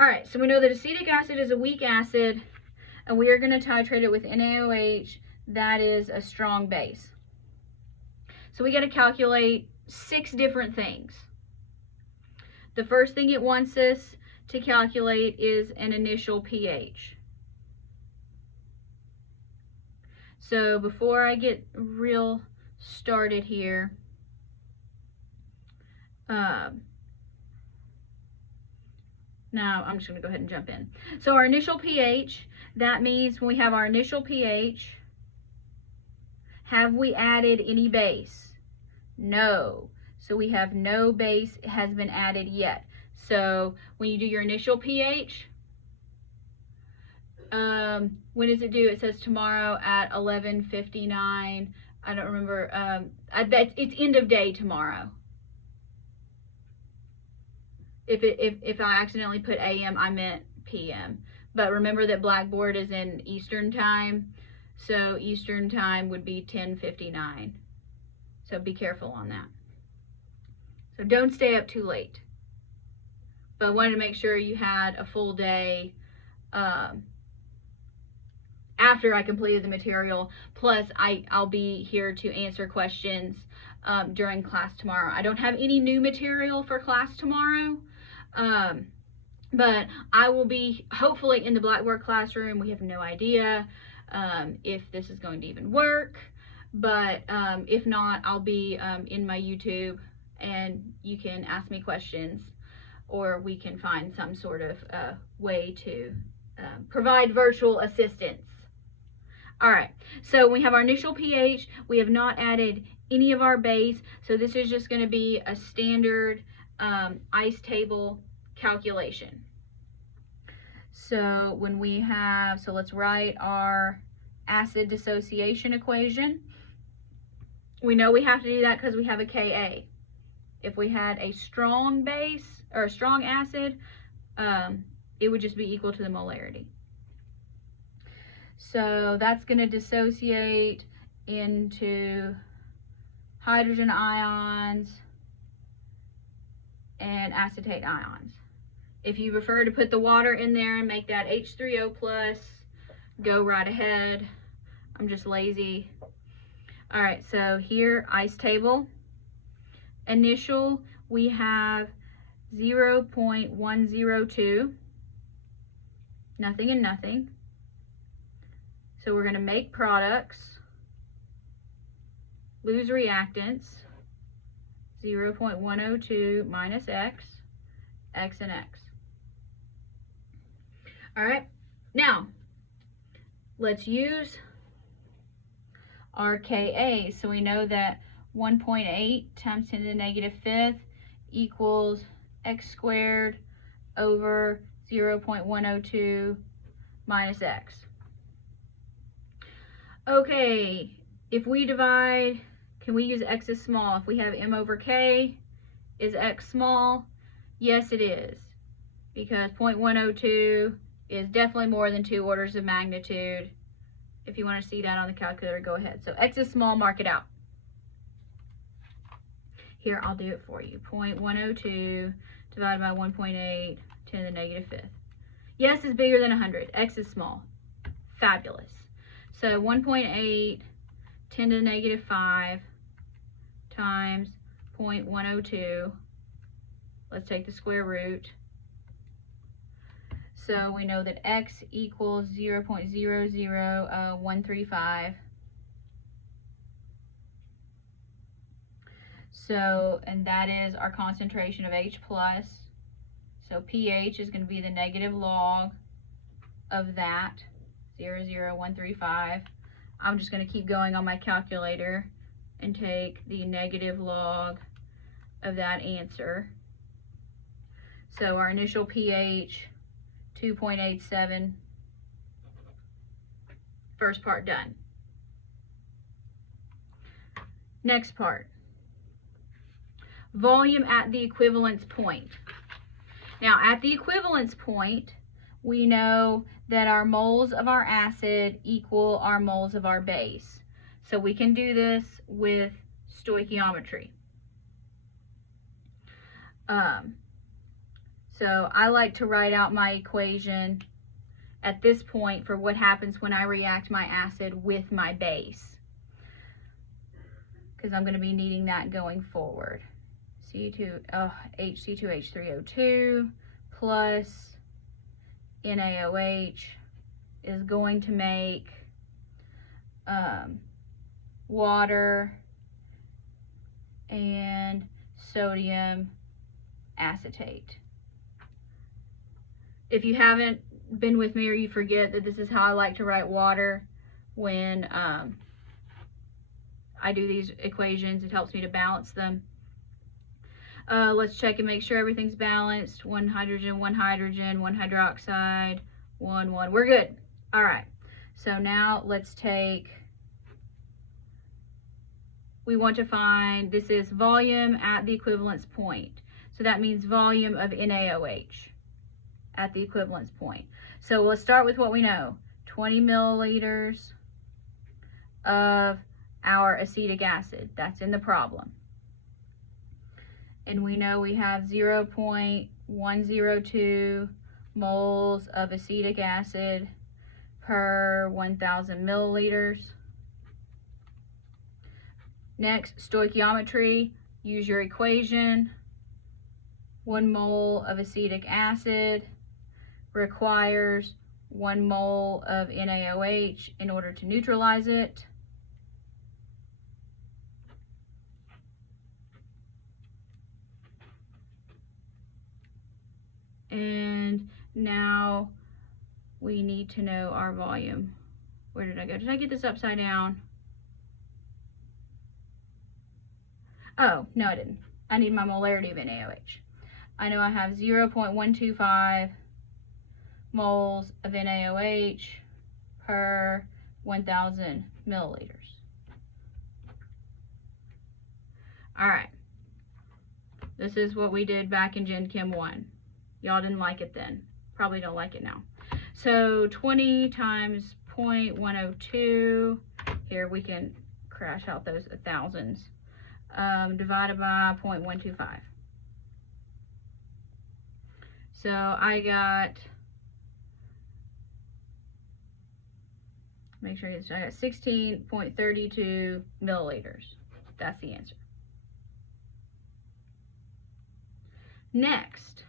All right, so we know that acetic acid is a weak acid, and we are going to titrate it with NaOH. That is a strong base. So we got to calculate 6 different things. The first thing it wants us to calculate is an initial pH. So before I get real started here, now I'm just going to go ahead and jump in. So our initial pH, that means when we have our initial pH, have we added any base? No. So we have no base has been added yet. So when you do your initial pH, when does it due? It says tomorrow at 11:59. I don't remember. I bet it's end of day tomorrow. If I accidentally put AM, I meant PM. But remember that Blackboard is in Eastern time, so Eastern time would be 10:59. So be careful on that. So don't stay up too late. But I wanted to make sure you had a full day after I completed the material. Plus, I'll be here to answer questions during class tomorrow. I don't have any new material for class tomorrow, but I will be hopefully in the Blackboard classroom. We have no idea if this is going to even work, but if not, I'll be in my YouTube, and you can ask me questions, or we can find some sort of way to provide virtual assistance. All right, so we have our initial pH. We have not added any of our base, so this is just going to be a standard ice table calculation. So when we have, so let's write our acid dissociation equation. We know we have to do that because we have a Ka. If we had a strong base or a strong acid, it would just be equal to the molarity. So that's going to dissociate into hydrogen ions and acetate ions. If you prefer to put the water in there and make that H3O+, go right ahead. I'm just lazy. All right, so here, ice table. Initial, we have 0.102, nothing and nothing. So we're going to make products, lose reactants, 0.102 minus X, X and X. All right, now let's use our Ka. So we know that 1.8 times 10 to the negative 5th equals X squared over 0.102 minus X. Okay, if we divide, can we use X as small? If we have M over K, is X small? Yes, it is, because 0.102 is definitely more than 2 orders of magnitude. If you want to see that on the calculator, go ahead. So X is small, mark it out. Here, I'll do it for you. 0.102 divided by 1.8, 10 to the negative 5th. Yes is bigger than 100. X is small. Fabulous. So 1.8, 10 to the negative 5 times 0.102. Let's take the square root. So we know that X equals 0.00135. So, and that is our concentration of H+. So pH is going to be the negative log of that, 0.00135. I'm just going to keep going on my calculator and take the negative log of that answer. So our initial pH, 2.87. First part done. Next part. Volume at the equivalence point. Now at the equivalence point, we know that our moles of our acid equal our moles of our base. So we can do this with stoichiometry. So I like to write out my equation at this point for what happens when I react my acid with my base, because I'm going to be needing that going forward. HC2H3O2 plus NaOH is going to make water and sodium acetate. If you haven't been with me or you forget that this is how I like to write water when I do these equations, it helps me to balance them. Let's check and make sure everything's balanced. 1 hydrogen, 1 hydrogen, 1 hydroxide, 1, 1. We're good. All right. So now let's take, we want to find, this is volume at the equivalence point. So that means volume of NaOH at the equivalence point. So let's start with what we know. 20 milliliters of our acetic acid. That's in the problem. And we know we have 0.102 moles of acetic acid per 1,000 milliliters. Next, stoichiometry. Use your equation. 1 mole of acetic acid requires 1 mole of NaOH in order to neutralize it. And now we need to know our volume. Where did I go? Did I get this upside down? Oh, no I didn't. I need my molarity of NaOH. I know I have 0.125 moles of NaOH per 1,000 milliliters. All right. This is what we did back in Gen Chem 1. Y'all didn't like it then. Probably don't like it now. So 20 times 0.102. Here we can crash out those thousands. Divided by 0.125. So I got, make sure I got 16.32 milliliters. That's the answer. Next,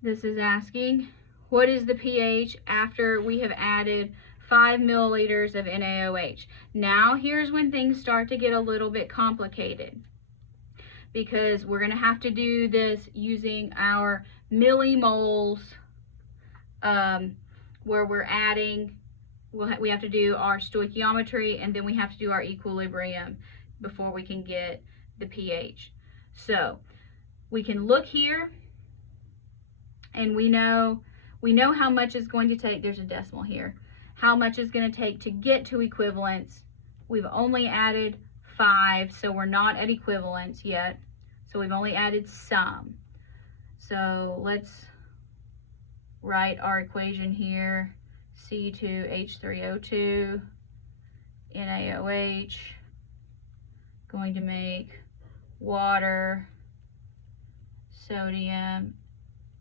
this is asking, what is the pH after we have added 5 milliliters of NaOH? Now here's when things start to get a little bit complicated, because we're going to have to do this using our millimoles, where we're adding, we have to do our stoichiometry, and then we have to do our equilibrium before we can get the pH. So we can look here, and we know how much it's going to take. There's a decimal here. How much it's going to take to get to equivalence. We've only added 5, so we're not at equivalence yet. So we've only added some. So let's write our equation here. C2H3O2, NaOH, going to make water, sodium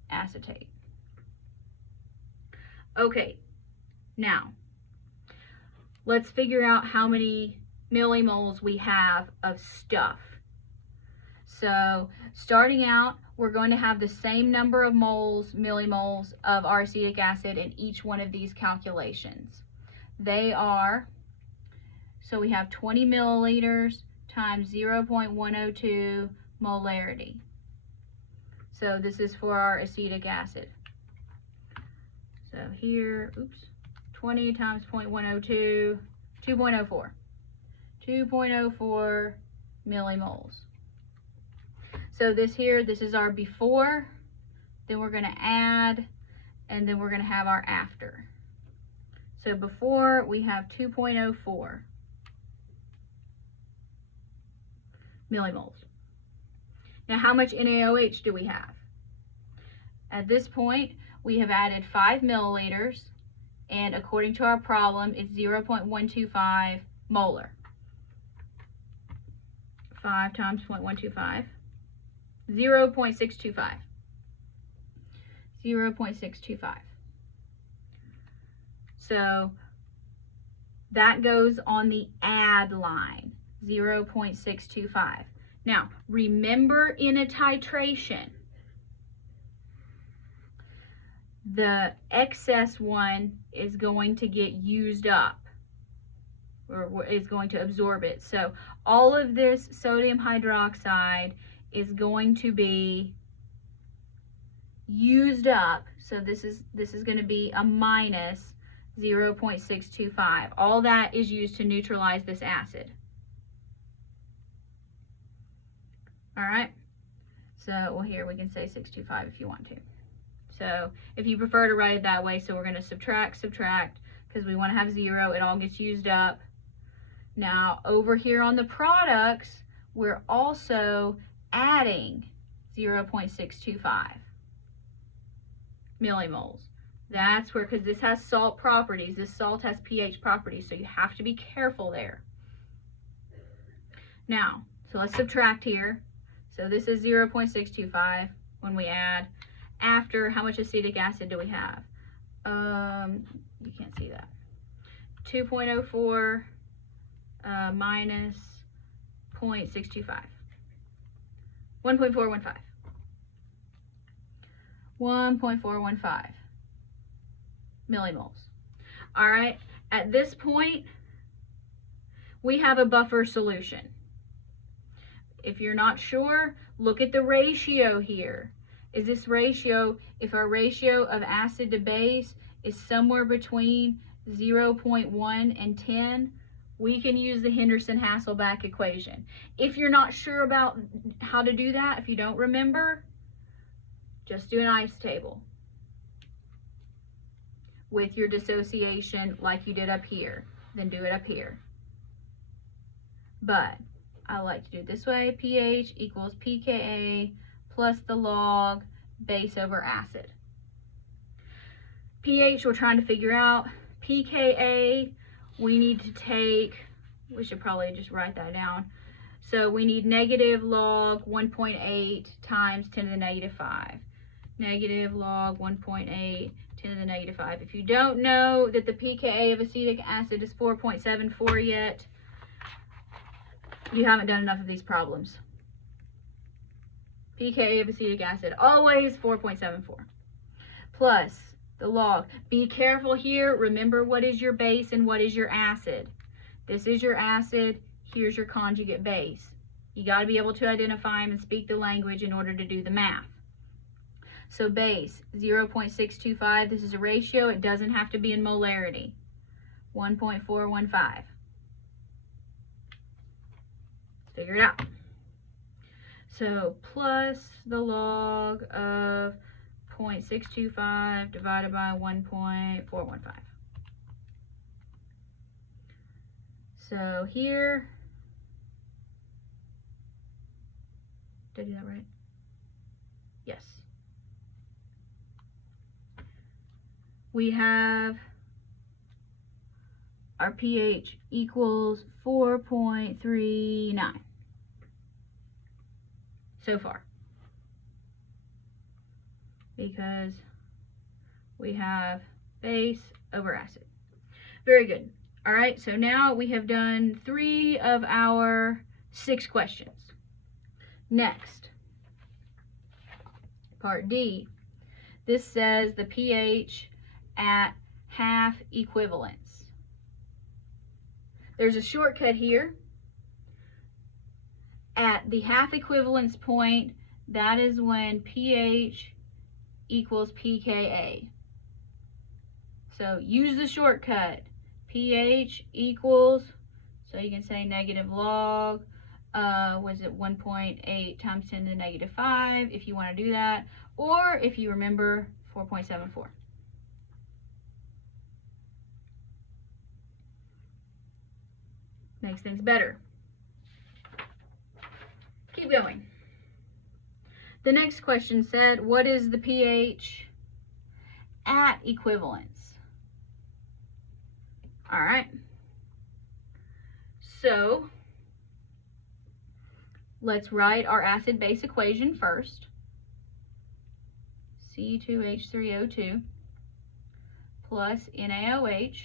acetate. Okay, now let's figure out how many millimoles we have of stuff. So starting out, we're going to have the same number of moles, millimoles of our acetic acid in each one of these calculations. They are, so we have 20 milliliters times 0.102 molarity. So this is for our acetic acid. So here, 20 times 0.102, 2.04. 2.04 millimoles. So this here, this is our before, then we're going to add, and then we're going to have our after. So before, we have 2.04 millimoles. Now, how much NaOH do we have? At this point, we have added 5 milliliters, and according to our problem, it's 0.125 molar. 5 times 0.125, 0.625. 0.625. So that goes on the add line, 0.625. Now, remember in a titration, the excess one is going to get used up, or is going to absorb it. So all of this sodium hydroxide is going to be used up. So this is going to be a minus 0.625. All that is used to neutralize this acid. All right. So, well, here we can say 625 if you want to. So if you prefer to write it that way, so we're going to subtract, because we want to have 0. It all gets used up. Now, over here on the products, we're also adding 0.625 millimoles. That's where, because this has salt properties, this salt has pH properties, so you have to be careful there. Now, so let's subtract here. So this is 0.625 when we add. After, how much acetic acid do we have? You can't see that. 2.04 minus 0.625. 1.415. 1.415 millimoles. All right, at this point, we have a buffer solution. If you're not sure, look at the ratio here. Is this ratio, if our ratio of acid to base is somewhere between 0.1 and 10, we can use the Henderson Hasselbach equation. If you're not sure about how to do that, if you don't remember, just do an ice table with your dissociation like you did up here, then do it up here. But I like to do it this way. pH equals pKa plus the log base over acid. pH we're trying to figure out. pKa we need to take, we should probably just write that down. So we need negative log 1.8 times 10 to the negative 5. Negative log 1.8 10 to the negative 5. If you don't know that the pKa of acetic acid is 4.74 yet, you haven't done enough of these problems. pKa of acetic acid, always 4.74. Plus the log. Be careful here. Remember what is your base and what is your acid. This is your acid. Here's your conjugate base. You got to be able to identify them and speak the language in order to do the math. So base, 0.625. This is a ratio. It doesn't have to be in molarity. 1.415. Let's figure it out. So plus the log of 0.625 divided by 1.415. So here, did I do that right? Yes. We have our pH equals 4.39 so far, because we have base over acid. Very good. All right, so now we have done 3 of our 6 questions. Next, part D. This says the pH at half equivalence. There's a shortcut here. At the half equivalence point, that is when pH equals pKa. So use the shortcut. pH equals, so you can say negative log, was it 1.8 times 10 to the negative 5 if you want to do that, or if you remember 4.74. Makes things better. Keep going. The next question said, what is the pH at equivalence? All right. So let's write our acid-base equation first. C2H3O2 plus NaOH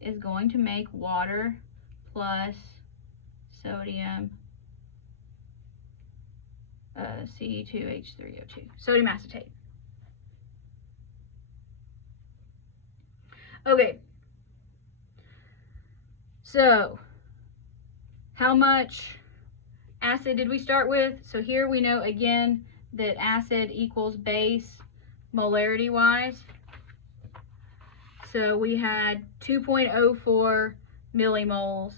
is going to make water plus sodium C2H3O2, sodium acetate. Okay, so how much acid did we start with? So here we know again that acid equals base molarity wise. So we had 2.04 millimoles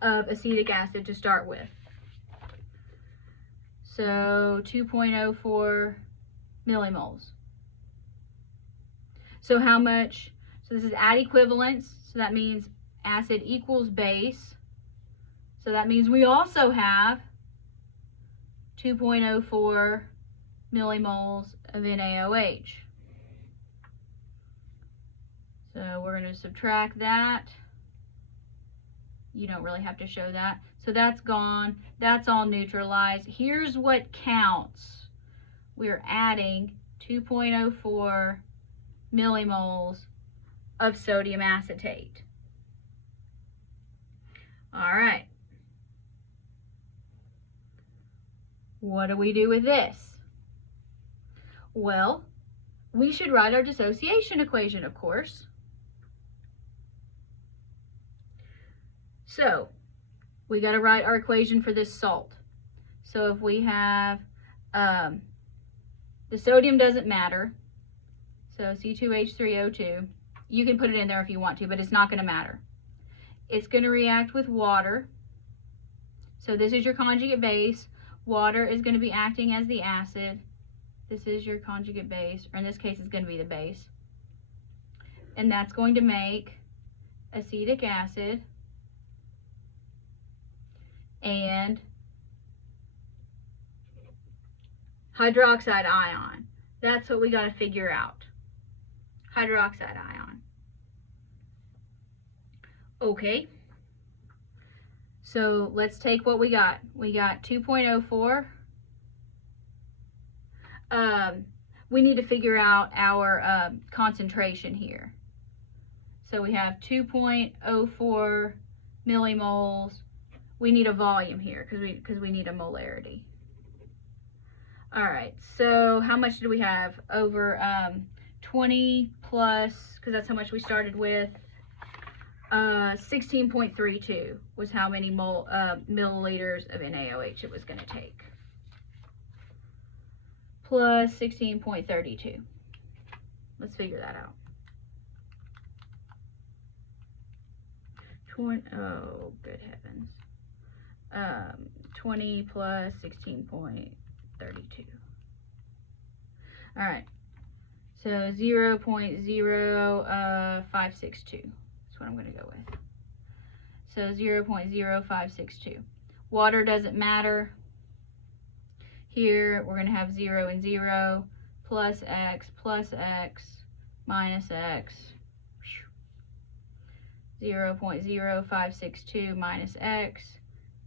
of acetic acid to start with. So 2.04 millimoles. So how much? So this is at equivalence. So that means acid equals base. So that means we also have 2.04 millimoles of NaOH. So we're going to subtract that. You don't really have to show that. So that's gone. That's all neutralized. Here's what counts. We're adding 2.04 millimoles of sodium acetate. All right. What do we do with this? Well, we should write our dissociation equation, of course. So, we got to write our equation for this salt. So if we have, the sodium doesn't matter, so C2H3O2, you can put it in there if you want to, but it's not going to matter. It's going to react with water. So this is your conjugate base. Water is going to be acting as the acid. This is your conjugate base, or in this case, it's going to be the base. And that's going to make acetic acid and hydroxide ion. That's what we got to figure out. Hydroxide ion. Okay. So let's take what we got. We got 2.04. We need to figure out our concentration here. So we have 2.04 millimoles. We need a volume here because we need a molarity. All right, so how much do we have? Over 20 plus, because that's how much we started with, 16.32 was how many milliliters of NaOH it was going to take. Plus 16.32. Let's figure that out. Oh, good heavens. 20 plus 16.32. All right. So 0.0562. That's what I'm going to go with. So 0.0562. Water doesn't matter. Here we're going to have 0 and 0, plus x, minus x. 0.0562 minus x,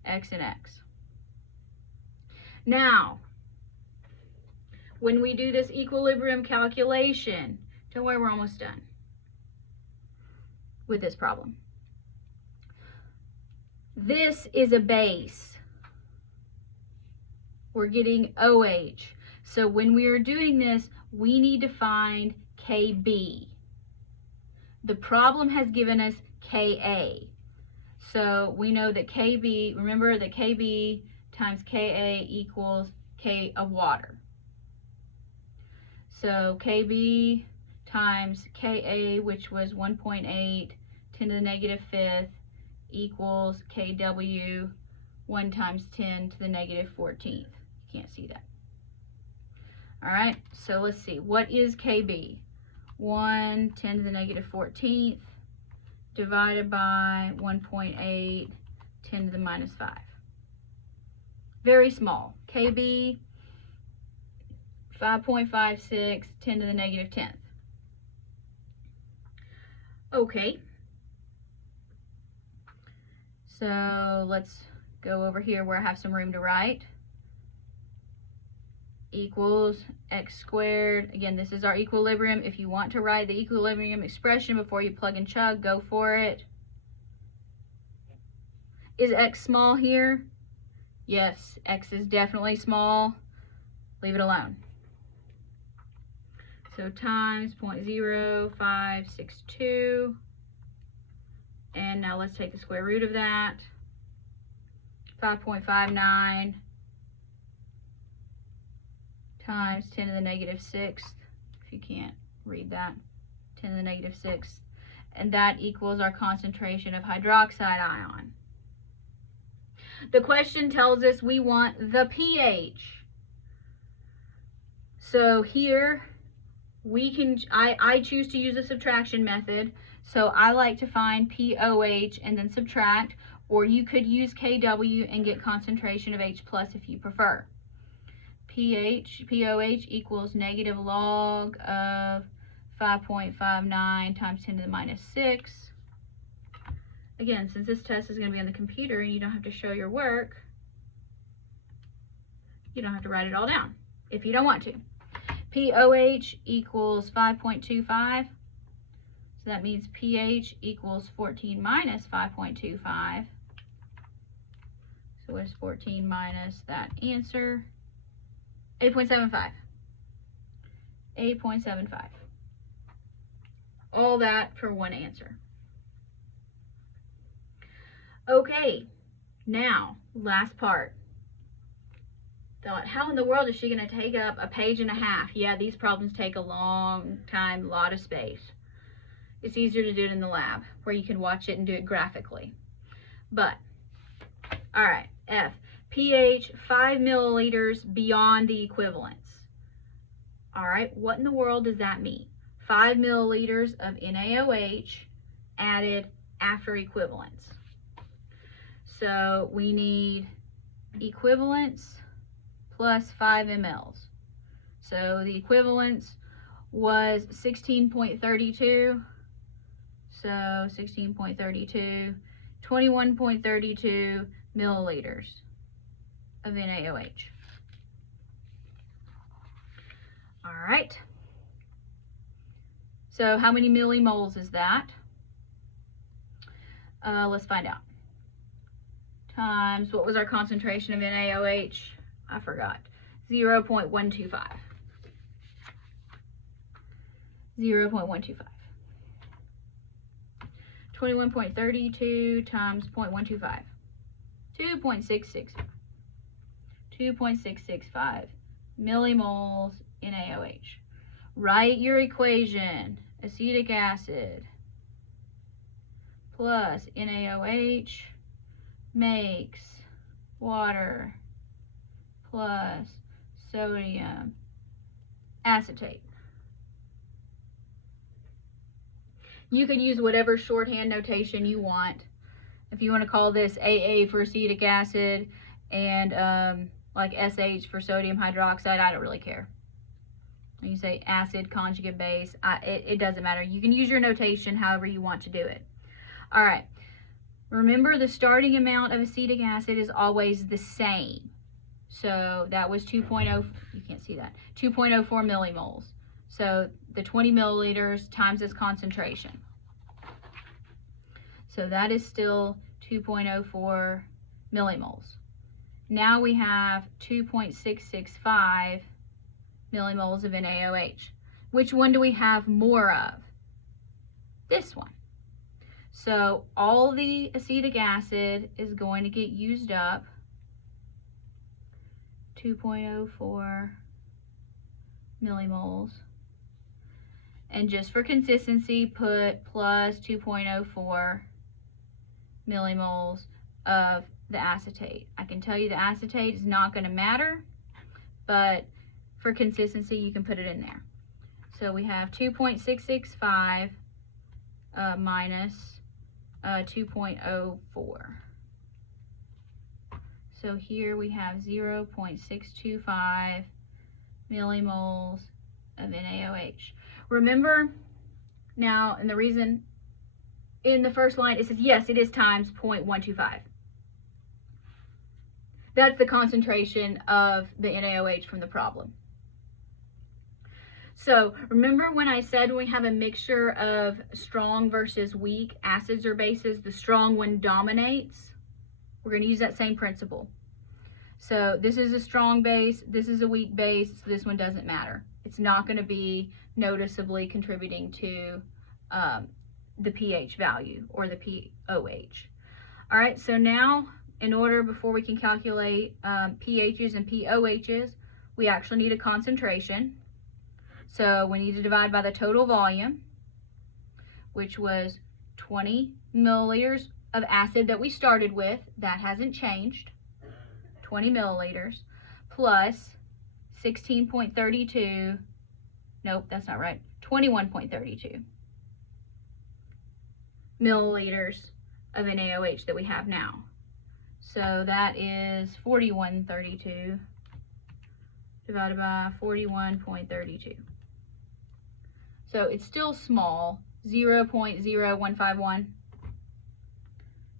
x and x. Now, when we do this equilibrium calculation, don't worry, we're almost done with this problem. This is a base. We're getting OH. So when we are doing this, we need to find Kb. The problem has given us Ka. So we know that Kb, remember that Kb times Ka equals K of water. So Kb times Ka, which was 1.8, 10 to the negative fifth, equals Kw, 1 times 10 to the negative 14th. You can't see that. All right, so let's see. What is Kb? 1, 10 to the negative 14th, divided by 1.8, 10 to the minus 5. Very small. Kb, 5.56, 10 to the negative 10th. Okay. So let's go over here where I have some room to write. equals x squared. Again, this is our equilibrium. If you want to write the equilibrium expression before you plug and chug, go for it. Is x small here? Yes, x is definitely small. Leave it alone. So times 0.0562. And now let's take the square root of that. 5.59 times 10 to the negative 6th. If you can't read that, 10 to the negative 6th. And that equals our concentration of hydroxide ion. The question tells us we want the pH. So here we can, I choose to use the subtraction method. So I like to find POH and then subtract, or you could use KW and get concentration of H plus if you prefer. POH equals negative log of 5.59 times 10 to the minus 6. Again, since this test is going to be on the computer and you don't have to show your work, you don't have to write it all down if you don't want to. POH equals 5.25. So that means pH equals 14 minus 5.25. So what is 14 minus that answer? 8.75. 8.75. All that for one answer. Okay, now, last part. Thought, how in the world is she going to take up a page and a half? Yeah, these problems take a long time, a lot of space. It's easier to do it in the lab, where you can watch it and do it graphically. But, all right, F. pH 5 milliliters beyond the equivalence. All right, what in the world does that mean? 5 milliliters of NaOH added after equivalence. So we need equivalence plus 5 mLs. So the equivalence was 16.32. So 16.32, 21.32 milliliters of NaOH. All right. So how many millimoles is that? Let's find out. Times, what was our concentration of NaOH? I forgot. 0.125. 0.125. 21.32 times 0.125. 2.665. 2.665 millimoles NaOH. Write your equation. Acetic acid plus NaOH makes water plus sodium acetate. You could use whatever shorthand notation you want. If you want to call this AA for acetic acid and like SH for sodium hydroxide, I don't really care. When you say acid conjugate base, it doesn't matter. You can use your notation however you want to do it. All right. Remember, the starting amount of acetic acid is always the same. So that was 2.0, you can't see that, 2.04 millimoles. So the 20 milliliters times its concentration. So that is still 2.04 millimoles. Now we have 2.665 millimoles of NaOH. Which one do we have more of? This one. So all the acetic acid is going to get used up. 2.04 millimoles. And just for consistency, put plus 2.04 millimoles of the acetate. I can tell you the acetate is not going to matter, but for consistency, you can put it in there. So we have 2.665 minus 2.04. So here we have 0.625 millimoles of NaOH. Remember now, and the reason in the first line, it says, yes, it is times 0.125. That's the concentration of the NaOH from the problem. So remember when I said we have a mixture of strong versus weak acids or bases, the strong one dominates? We're going to use that same principle. So this is a strong base, this is a weak base, so this one doesn't matter. It's not going to be noticeably contributing to the pH value or the POH. All right, so now in order, before we can calculate pHs and POHs, we actually need a concentration. So we need to divide by the total volume, which was 20 milliliters of acid that we started with. That hasn't changed. 20 milliliters plus 16.32, nope, that's not right, 21.32 milliliters of NaOH that we have now. So that is 4132 divided by 41.32. So it's still small, 0.0151,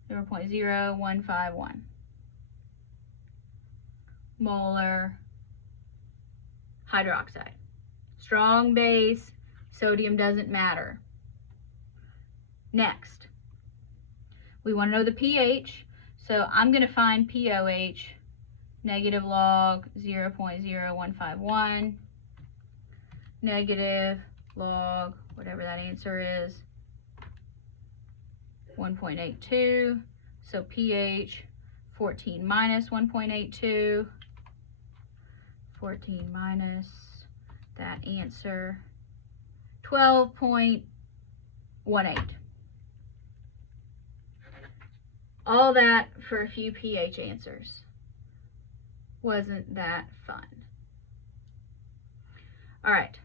0.0151 molar hydroxide. Strong base, sodium doesn't matter. Next, we want to know the pH, so I'm going to find POH, negative log 0.0151, negative log, whatever that answer is, 1.82, so pH 14 minus 1.82, 14 minus that answer, 12.18. All that for a few pH answers. Wasn't that fun? All right,